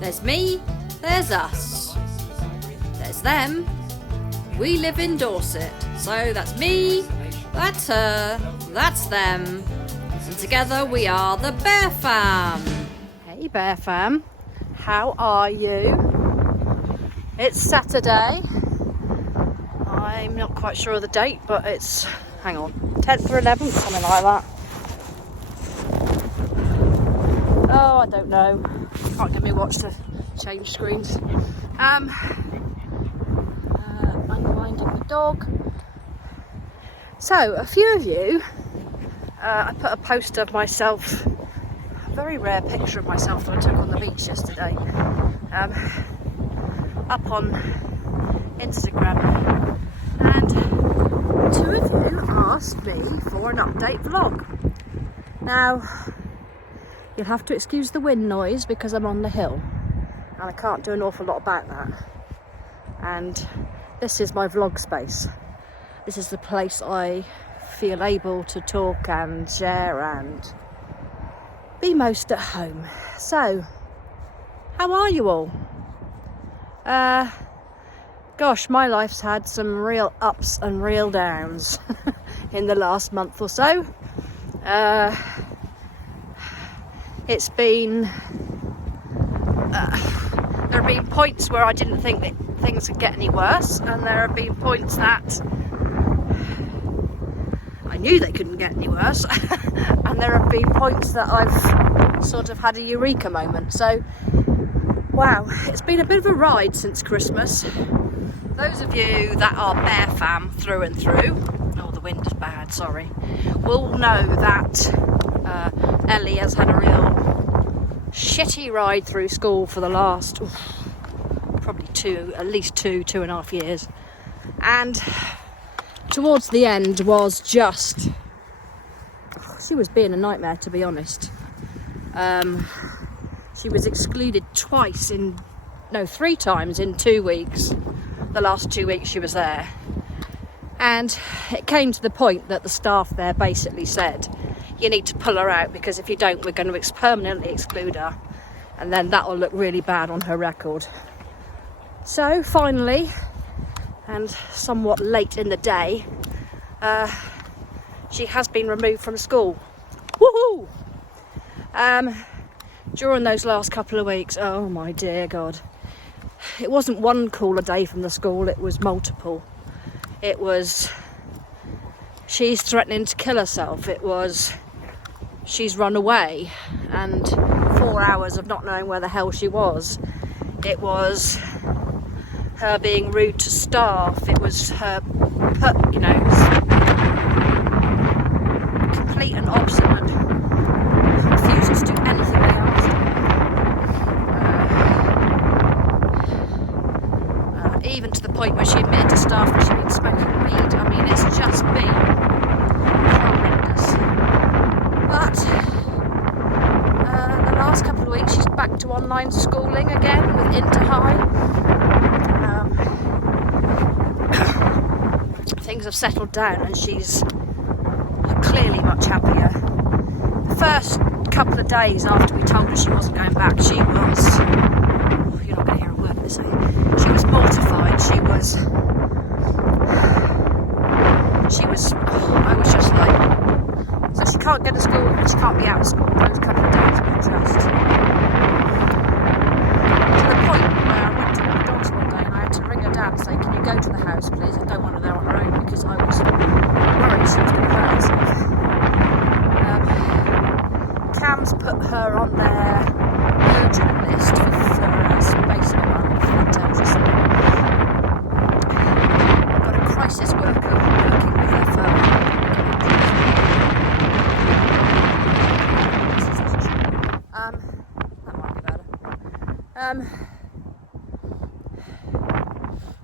There's me, there's us, there's them. We live in Dorset, so that's me, that's her, that's them. And together we are the Bear Fam. Hey Bear Fam, how are you? It's Saturday. I'm not quite sure of the date, but it's, hang on, 10th or 11th, something like that. Oh, I don't know. Can't get me watch to change screens. Unwinding the dog. So, a few of you, I put a post of myself, a very rare picture of myself that I took on the beach yesterday, up on Instagram, and 2 of you asked me for an update vlog. Now, you'll have to excuse the wind noise because I'm on the hill and I can't do an awful lot about that. And this is my vlog space. This is the place I feel able to talk and share and be most at home. So, how are you all? Gosh, my life's had some real ups and real downs in the last month or so. It's been, there have been points where I didn't think that things would get any worse, and there have been points that I knew they couldn't get any worse, and there have been points that I've sort of had a eureka moment. So, wow, it's been a bit of a ride since Christmas. Those of you that are Bear Fam through and through, oh, the wind is bad, sorry, will know that Ellie has had a real shitty ride through school for the last probably at least two and a half years, and towards the end was just, she was being a nightmare, to be honest. She was excluded 3 times in 2 weeks, the last 2 weeks she was there, and it came to the point that the staff there basically said, you need to pull her out, because if you don't, we're going to permanently exclude her, and then that'll look really bad on her record. So finally, and somewhat late in the day, she has been removed from school. Woohoo! During those last couple of weeks, oh my dear God, it wasn't one call a day from the school, it was multiple. It was, she's threatening to kill herself. It was, she's run away, and 4 hours of not knowing where the hell she was. It was her being rude to staff. It was her, complete and obstinate refusal to do anything they asked her. Even to the point where she admitted to staff that she'd been smoking weed. I mean, it's just been horrendous. But the last couple of weeks she's back to online schooling again with Inter-High. Things have settled down and she's clearly much happier. The first couple of days after we told her she wasn't going back, she was, you're not going to hear a word of this, are you? She was mortified. She was, I was just like, so she can't get to school and she can't be out of school. Those couple of days were just, to the point where I went to walk dogs one day and I had to ring her dad and say, can you go to the house please? I don't want her there on her own, because I was worried she was going to hurt herself. Cam's put her on their urgent list for space a month. That tells us something. I've got a crisis worker working with her firm. That might be better.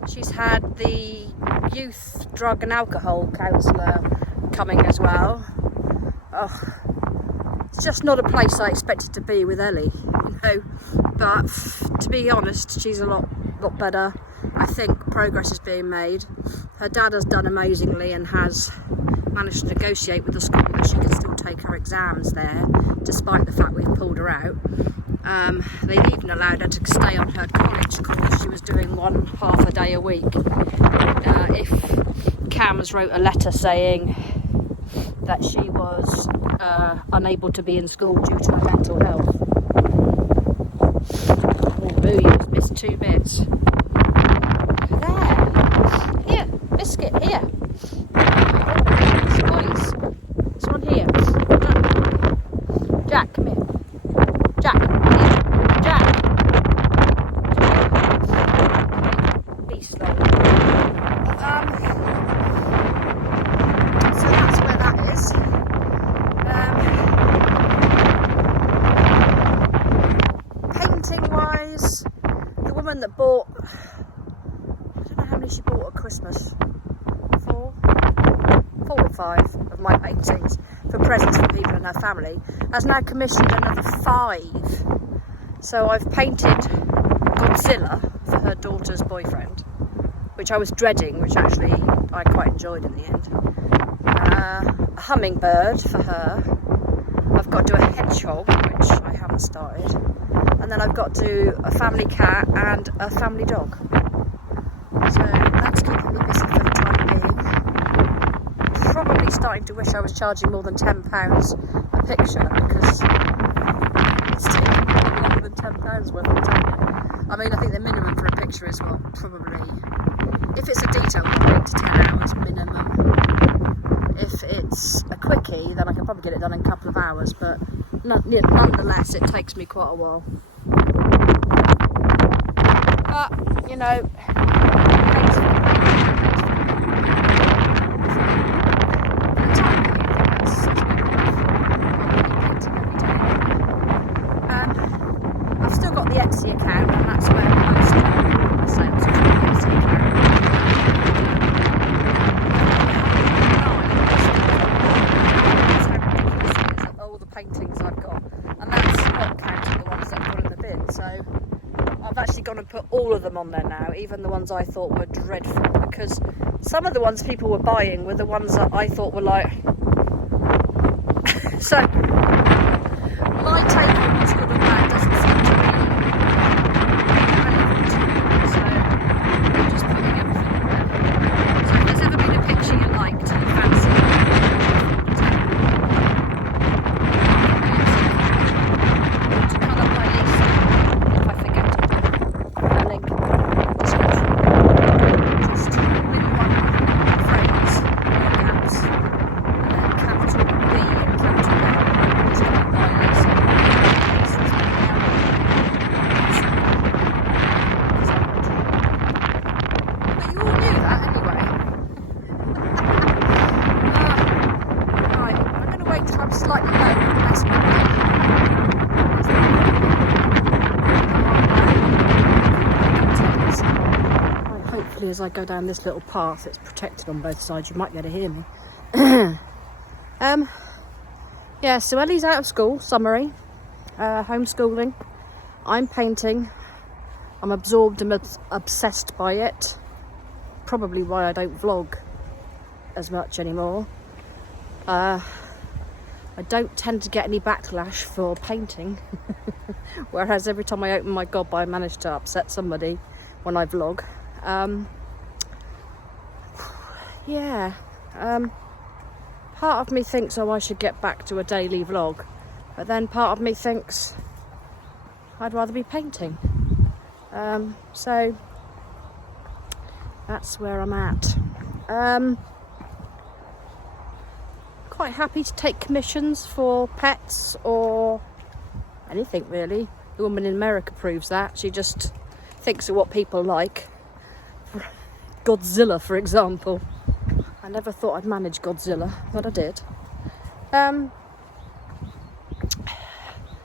She's had the youth drug and alcohol counsellor coming as well. Oh, it's just not a place I expected to be with Ellie, but to be honest, she's a lot better. I think progress is being made. Her dad has done amazingly and has managed to negotiate with the school that she can still take her exams there, despite the fact we've pulled her out. They've even allowed her to stay on her college course. She was doing one half a day a week. If Cams wrote a letter saying that she was unable to be in school due to her mental health. Oh, boo, you just missed 2 bits. There. Here, biscuit, here. Boys. This one here. Jack, come here. Jack, Jack. Be slow. So that's where that is. Painting wise, the woman that bought, I don't know how many she bought at Christmas. 4 or 5 of my paintings for presents for people in her family, has now commissioned another 5. So I've painted Godzilla for her daughter's boyfriend, which I was dreading, which actually I quite enjoyed in the end. A hummingbird for her. I've got to do a hedgehog, which I haven't started. And then I've got to do a family cat and a family dog. So that's keeping me busy for the time being. Probably starting to wish I was charging more than £10 a picture, because it's taking more than £10 worth of time. I mean, I think the minimum for a picture is what, probably, if it's a detailed one, 8 to 10 hours minimum. If it's a quickie, then I can probably get it done in a couple of hours, but nonetheless, it takes me quite a while. But, you know, I've still got the Etsy account, and that's where most of my sales are from, the Etsy account. All the paintings I've got, and that's not counting the ones that I've got in the bin. So I've actually gone and put all of them on there now, even the ones I thought were dreadful, because some of the ones people were buying were the ones that I thought were like. So my take on what's good and bad doesn't seem to be relevant. So I'm just putting everything in there. So if there's ever been a picture you liked and you fancy, to colour by Lisa, if I forget to put a link in the description. Just big one, frames, no gaps, and then capital B and capital L. It's colored by Lisa. But you all knew that anyway. Right, I'm going to wait till I'm slightly low. That's my hopefully as I go down this little path, it's protected on both sides, you might be able to hear me. Yeah, so Ellie's out of school, summary, homeschooling. I'm painting. I'm absorbed and obsessed by it. Probably why I don't vlog as much anymore. I don't tend to get any backlash for painting. Whereas every time I open my gob, I manage to upset somebody when I vlog. Yeah. Part of me thinks, oh, I should get back to a daily vlog. But then part of me thinks I'd rather be painting. So that's where I'm at. Quite happy to take commissions for pets or anything really. The woman in America proves that. She just thinks of what people like. Godzilla, for example. I never thought I'd manage Godzilla, but I did.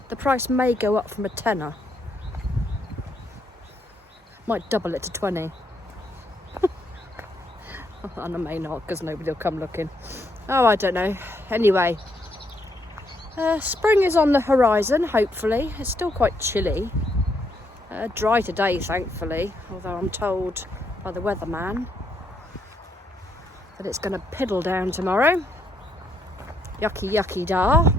The price may go up from a tenner. Might double it to 20. And I may not, because nobody will come looking. Oh, I don't know. Anyway, spring is on the horizon, hopefully. It's still quite chilly. Dry today, thankfully, although I'm told by the weatherman that it's going to piddle down tomorrow. Yucky, yucky da.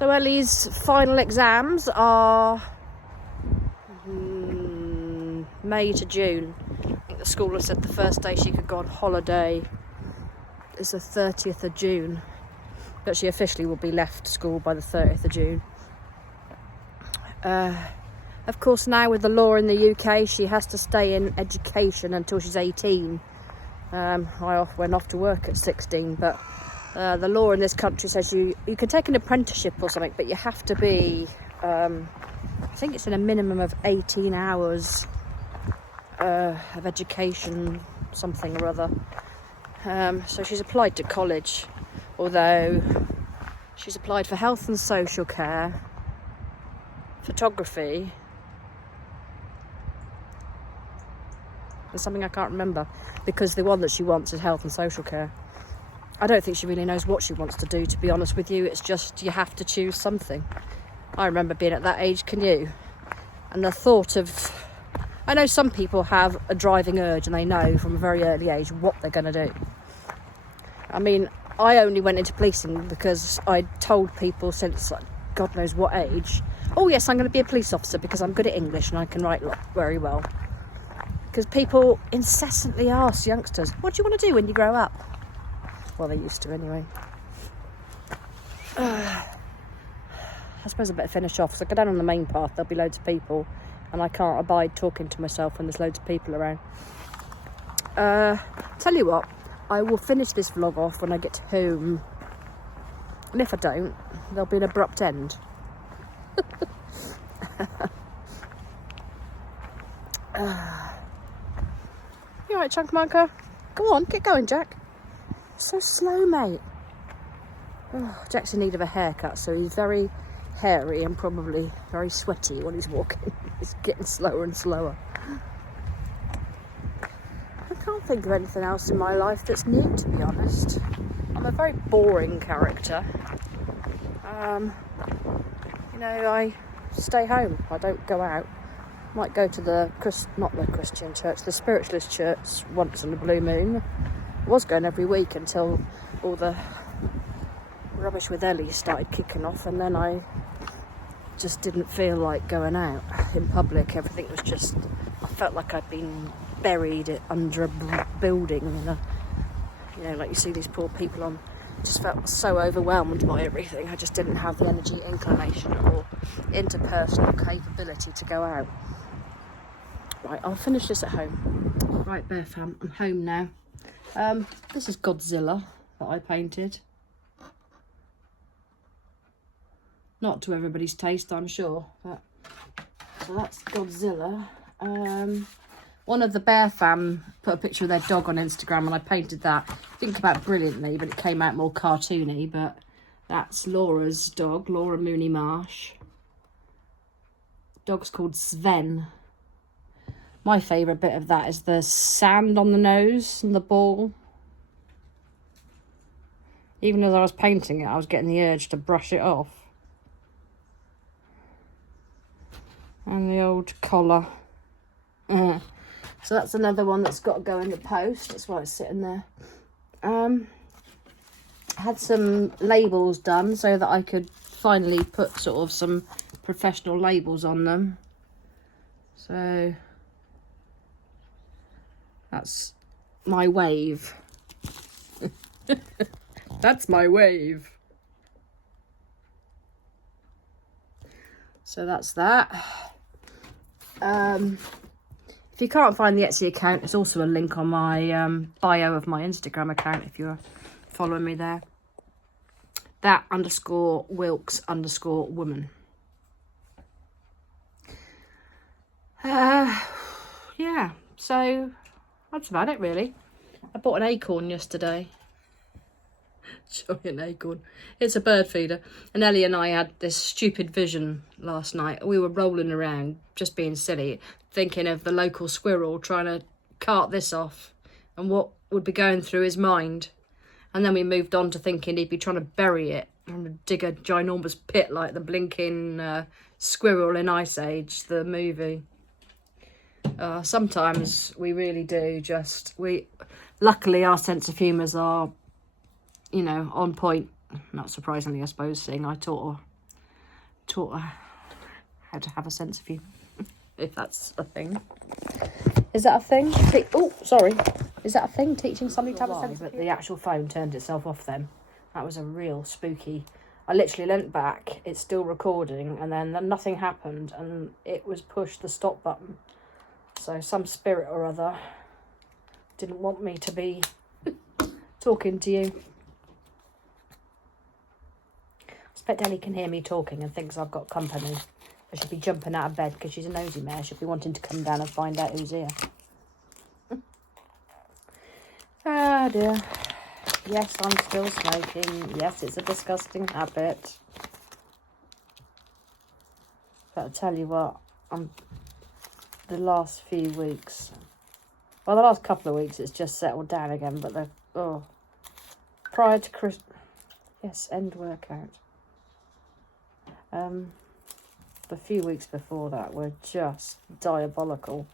So Ellie's final exams are May to June. I think the school has said the first day she could go on holiday is the 30th of June. But she officially will be left school by the 30th of June. Of course, now with the law in the UK, she has to stay in education until she's 18. I went off to work at 16, but the law in this country says you can take an apprenticeship or something, but you have to be, I think it's in a minimum of 18 hours of education, something or other. So she's applied to college, although she's applied for health and social care, photography, and something I can't remember, because the one that she wants is health and social care. I don't think she really knows what she wants to do, to be honest with you. It's just you have to choose something. I remember being at that age, can you? And the thought of... I know some people have a driving urge and they know from a very early age what they're going to do. I mean, I only went into policing because I told people since God knows what age, oh yes, I'm going to be a police officer because I'm good at English and I can write very well. Because people incessantly ask youngsters, what do you want to do when you grow up? Well, they used to anyway. I suppose I better finish off. So I go down on the main path, there'll be loads of people, and I can't abide talking to myself when there's loads of people around. Tell you what, I will finish this vlog off when I get home. And if I don't, there'll be an abrupt end. You alright, Chunk Marker? Go on, get going, Jack. So slow, mate. Oh, Jack's in need of a haircut, so he's very hairy and probably very sweaty when he's walking. He's getting slower and slower. I can't think of anything else in my life that's new, to be honest. I'm a very boring character. I stay home. I don't go out. Might go to not the Christian church, the spiritualist church once in a blue moon. I was going every week until all the rubbish with Ellie started kicking off, and then I just didn't feel like going out in public. Everything was just, I felt like I'd been buried under a building, like you see these poor people on. Just felt so overwhelmed by everything. I just didn't have the energy, inclination or interpersonal capability to go out. Right, I'll finish this at home. Right, Bear Fam, I'm home now. This is Godzilla that I painted. Not to everybody's taste, I'm sure. But so that's Godzilla. One of the Bear Fam put a picture of their dog on Instagram and I painted that. Didn't come out brilliantly, but it came out more cartoony. But that's Laura's dog, Laura Mooney Marsh. Dog's called Sven. My favourite bit of that is the sand on the nose and the ball. Even as I was painting it, I was getting the urge to brush it off. And the old collar. So that's another one that's got to go in the post. That's why it's sitting there. Had some labels done so that I could finally put sort of some professional labels on them. So that's my wave. That's my wave. So that's that. If you can't find the Etsy account, there's also a link on my bio of my Instagram account if you're following me there. That _Wilkes_woman. Yeah, so that's about it really. I bought an acorn yesterday. Show me an acorn. It's a bird feeder. And Ellie and I had this stupid vision last night. We were rolling around, just being silly, thinking of the local squirrel trying to cart this off and what would be going through his mind. And then we moved on to thinking he'd be trying to bury it and dig a ginormous pit like the blinking squirrel in Ice Age, the movie. Sometimes we really do luckily our sense of humours are, on point. Not surprisingly, I suppose, seeing I taught taught her how to have a sense of humour, if that's a thing. Is that a thing? Oh, sorry. Is that a thing, teaching somebody to have a sense of humour? But the actual phone turned itself off then. That was a real spooky... I literally leant back, it's still recording, and then nothing happened, and it was pushed the stop button. So some spirit or other didn't want me to be talking to you. I expect Ellie can hear me talking and thinks I've got company. I should be jumping out of bed because she's a nosy mare. She'll be wanting to come down and find out who's here. Ah, dear. Yes, I'm still smoking. Yes, it's a disgusting habit. But I'll tell you what, the last few weeks, well, the last couple of weeks, it's just settled down again. But prior to Christmas, yes, end workout. The few weeks before that were just diabolical.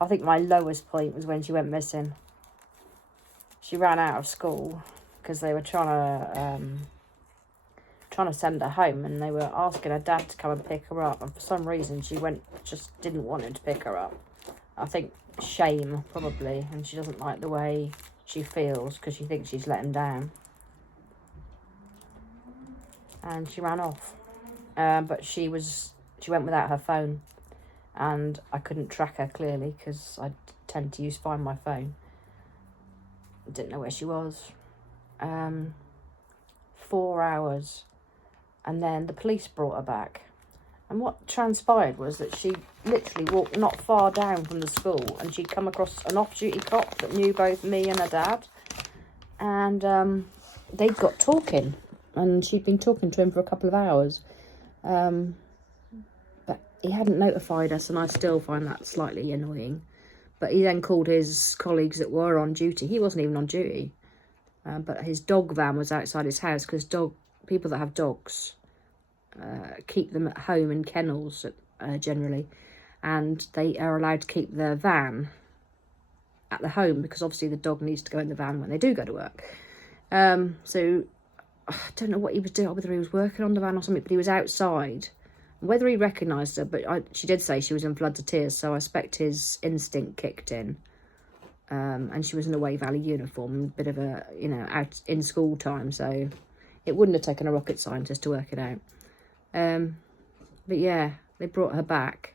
I think my lowest point was when she went missing. She ran out of school because they were trying to send her home, and they were asking her dad to come and pick her up. And for some reason, just didn't want him to pick her up. I think shame probably, and she doesn't like the way she feels because she thinks she's let him down. And she ran off, but she went without her phone, and I couldn't track her clearly because I tend to Find My Phone. Didn't know where she was. 4 hours, and then the police brought her back. And what transpired was that she literally walked not far down from the school, and she'd come across an off-duty cop that knew both me and her dad, and they'd got talking, and she'd been talking to him for a couple of hours, but he hadn't notified us, and I still find that slightly annoying. But he then called his colleagues that were on duty. He wasn't even on duty. But his dog van was outside his house because people that have dogs keep them at home in kennels generally. And they are allowed to keep their van at the home because obviously the dog needs to go in the van when they do go to work. So I don't know what he was doing, whether he was working on the van or something, but he was outside. Whether he recognised her, but she did say she was in floods of tears, so I expect his instinct kicked in. And she was in a Way Valley uniform, a bit of a, out in school time, so it wouldn't have taken a rocket scientist to work it out. But yeah, they brought her back.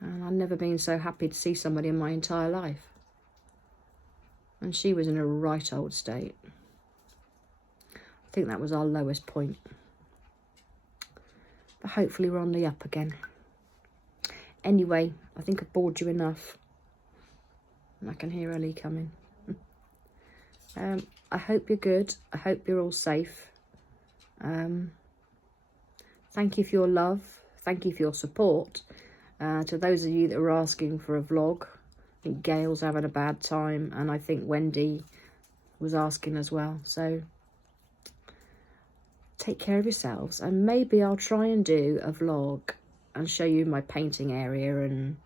And I've never been so happy to see somebody in my entire life. And she was in a right old state. I think that was our lowest point. But hopefully we're on the up again. Anyway, I think I've bored you enough. And I can hear Ellie coming. I hope you're good. I hope you're all safe. Thank you for your love. Thank you for your support. To those of you that were asking for a vlog, I think Gail's having a bad time, and I think Wendy was asking as well. So take care of yourselves, and maybe I'll try and do a vlog and show you my painting area and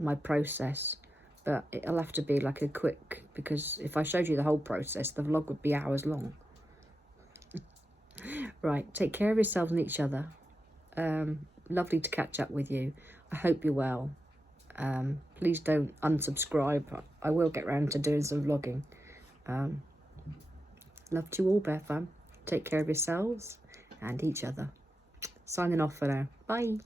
my process, but it'll have to be like a quick, because if I showed you the whole process, the vlog would be hours long. Right, take care of yourselves and each other. Lovely to catch up with you. I hope you're well. Please don't unsubscribe. I will get round to doing some vlogging. Love to you all, Bear Fam. Take care of yourselves and each other. Signing off for now. Bye.